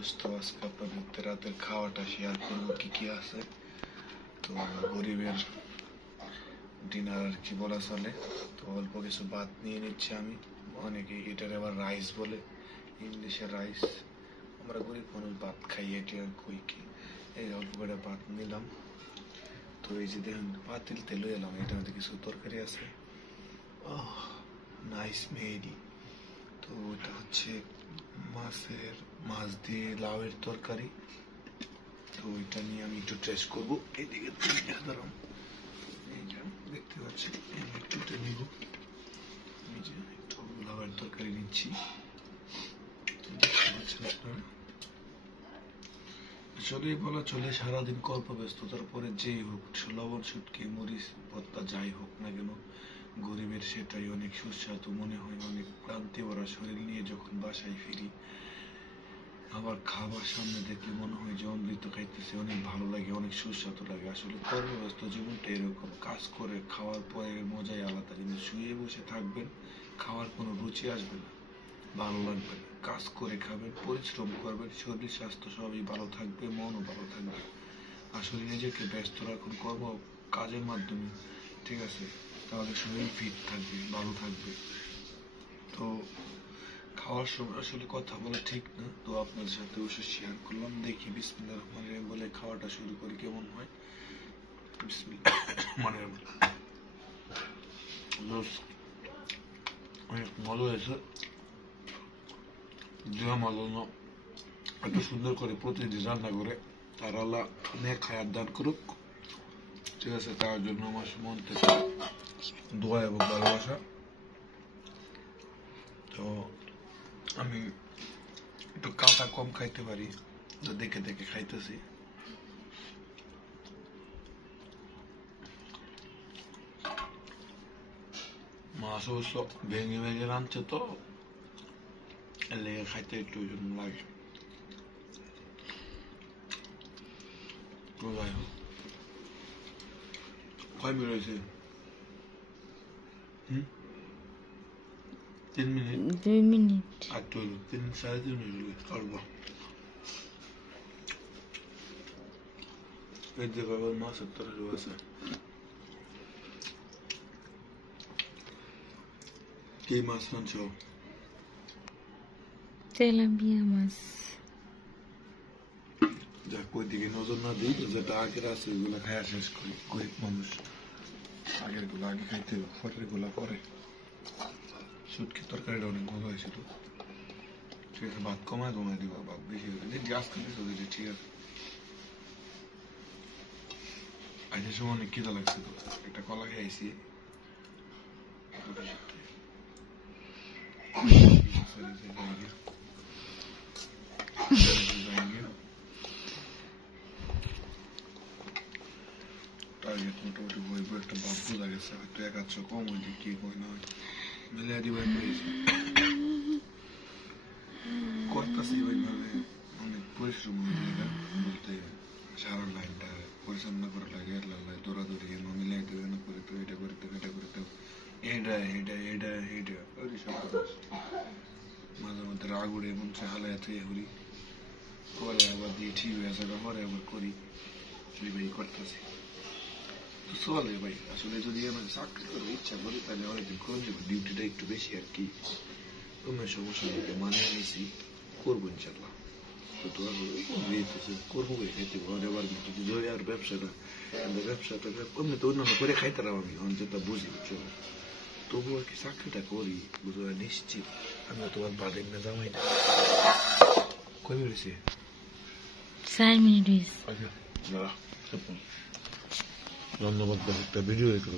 দোস্ত আজকে আপনাদের রাতের খাওয়াটা শেয়ার করবো কি কি আছে। তো গরিবের ডিনার আর কি বলা চলে। তো অল্প কিছু ভাত নিয়ে নিচ্ছি আমি, অনেকে এটার আবার রাইস বলে, ইংলিশের রাইস। আমরা গরিব মানুষ ভাত খাই, এটি আর কই কি। এই অল্প করে ভাত নিলাম। তো এই যে দেখুন পাতিল তেল এলাম, এটার মধ্যে কিছু তরকারি আছে, নাইস মেডি। তো এটা হচ্ছে মাছ দিয়ে লাউয়ের তরকারি। তো ওইটা নিয়ে আমি একটু টেস্ট করবো। এইদিকে দাঁড়াম, দেখতে পাচ্ছি আমি একটু নিব। এই যে একটু লাউয়ের তরকারি নিচ্ছি, দেখতে পাচ্ছেন আপনারা। আসলে বলা চলে সারাদিন কর্মব্যস্ততার পরে যেই হোক, লবণ শুটকি মরিচ ভর্তা যাই হোক না কেন, গরিবের সেটাই অনেক সুস্বাদু মনে হয়। অনেক ক্লান্তি ভরা শরীর নিয়ে যখন বাসায় ফিরি, আবার খাবার সামনে দেখলে মনে হয় যে অমৃত খাইতেছে, অনেক ভালো লাগে, অনেক সুস্বাদু লাগে। আসলে কর্মব্যস্ত জীবনটা এরকম, কাজ করে খাওয়ার পরে মজাই আলাদা। কিন্তু শুয়ে বসে থাকবেন, খাওয়ার কোনো রুচি আসবে না, ভালো লাগবে না। কাজ করে খাবেন, পরিশ্রম করবেন, শরীর স্বাস্থ্য সবই ভালো থাকবে, মনও ভালো থাকবে। আসলে নিজেকে ব্যস্ত রাখুন কর্ম কাজের মাধ্যমে, ঠিক আছে? তাহলে শরীর ফিট থাকবে, ভালো থাকবে। তো খাওয়ার সময় আসলে কথা বলা ঠিক না, তো আপনাদের সাথে অবশ্যই শেয়ার করলাম। দেখি বিসমিল্লাহির রহমানির রহিম বলে খাওয়াটা শুরু করি, কেমন হয়। বিসমিল্লাহির রহমানির রহিম। অনেক মজা হয়েছে, এত সুন্দর করে প্রতিদিন রান্না করে তার আল্লাহ নেক হায়াত দান করুক, ঠিক আছে? তার জন্য আমার মন থেকে দোয়া এবং ভালোবাসা। তো আমি একটু কাঁচা কম খাইতে পারি, তো দেখে দেখে খাইতেছি। মাছ অবশ্য ভেঙে ভেঙে রাঁধছে, তো লেগে খাইতে একটু লাগে। কয় মিনিট হয়েছে? 3 মিনিট, 2 মিনিট আর তো 3-3.5 মিনিট করবো। এই জায়গায় আবার মাছের তরকারি আছে। কি মাছ রাঁধছ? তেলাপিয়া মাছ। যাক, ওই দিকে নজর না দিই, যেটা আগের আছে ওইগুলো খাইয়া শেষ করি। গরিব মানুষ, আগের গুলো আগে খাইতে হবে, পরের গুলা পরে। শুটকির তরকারিটা অনেক ভালো হয়েছিল, ঠিক আছে? ভাত কমায় দিবা, ভাত বেশি হয়েছে, গ্যাস খাইতে দিলে ঠিক আছে। আজকের সময় অনেক খিদা লাগছে, তো একটা কলা খাইছি। টার্গেট মোটামুটি বইব, একটা ভাব বোঝা গেছে, হয়তো 1-2 কম হইলে কি কই না হয় মিলে দিবাই পেয়েছি। করতেছি ওইভাবে, অনেক পরিশ্রম বলতে সারা লাইনটা পরিচালনা করা লাগে, দৌড়াদৌড়ি মিলাই দেবে না, করে তো এটা করে তো এটা করে তো এটা ওই সব মাঝে মধ্যে রাগ উড়ে মন চায় হালায় থেকে হরি, পরে আবার দিয়ে ঠিক হয়ে আসে, পরে আবার করি, এইভাবেই করতেছি। চলে ভাই, আসলে যদি আমি চাকরি করে ইচ্ছা করি তাহলে অনেকদিন করে যাবো, ডিউটিটা একটু বেশি আর কি। তোমার সমস্যা নেই, মানে নিয়েছি, করবো ইনশাল্লাহ। তো তোমার করবো খাইতে আবার, কিন্তু ধরে আর ব্যবসাটা কমে তো অন্যান্য করে খাইতাম আমি, যেটা বুঝি, বুঝছো? তবু আর কি চাকরিটা করি, বুঝো, নিশ্চিত আমি তোমার বাদের না জামাই না। কই বেরিয়েছে? 4 মিনিট হয়েছে। আচ্ছা, ধন্যবাদ। একটা ভিডিও দেখতে